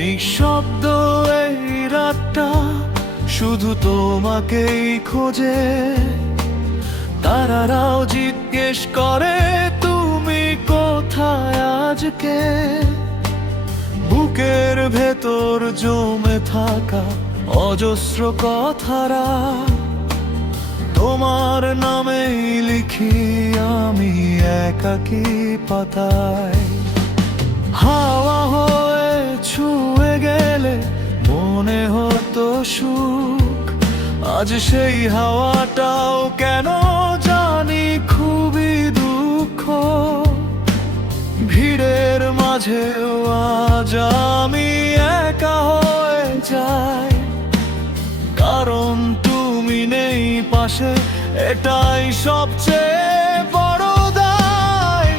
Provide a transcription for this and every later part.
নিঃশব্দ এই রাতটা শুধু তোমাকেই খোঁজে। তারারাও জিজ্ঞেস করে তুমি কোথায় আজকে। বুকের ভেতর জমে থাকা অজস্র কথারা তোমার নামেই লিখি আমি একাকী পাতায়। হাওয়া হয়ে ছুঁয়ে গেলে মনে হতো সুখ, আজ সেই হাওয়াটাও কেন জানি খুবই দুঃখ। ভিড়ের মাঝেও আজ আমি একা হয়ে যাই, কারণ তুমি নেই পাশে, এটাই সবচেয়ে বড় দায়।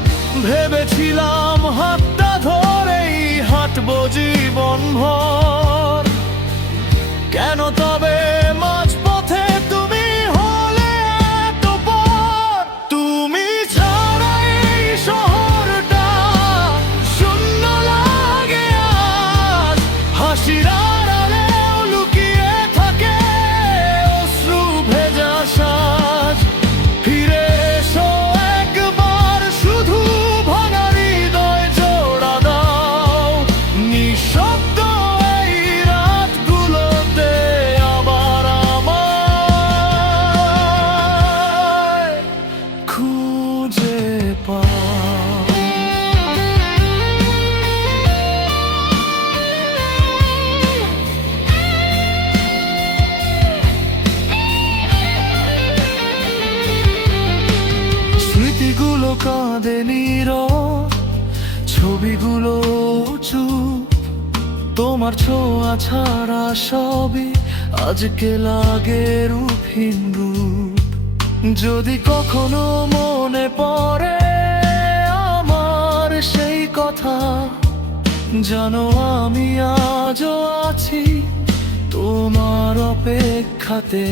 ভেবেছিলাম হাতটা ধরেই হাঁটবো জীবন ভর, কেন তবে মাঝপথে তুমি হলে এত পর। তুমি ছাড়া এই শহরটা শূন্য লাগে আজ, হাসির আড়ালেও লুকিয়ে থাকে অশ্রু ভেজা সাজ। ফিরে এসো একবার, শুধু ভাঙা হৃদয় জোড়া দাও। নিঃশব্দ এই রাতগুলোতে আবার আমায় খুঁজে পাও। স্মৃতিগুলো কাঁদে নীরব, ছবিগুলো চুপ। তোমার ছোঁয়া ছাড়া সবই আজকে লাগে রূপহীন রূপ। যদি কখনো মনে পড়ে আমার সেই কথা, জানো আমি আজও আছি তোমার অপেক্ষাতে।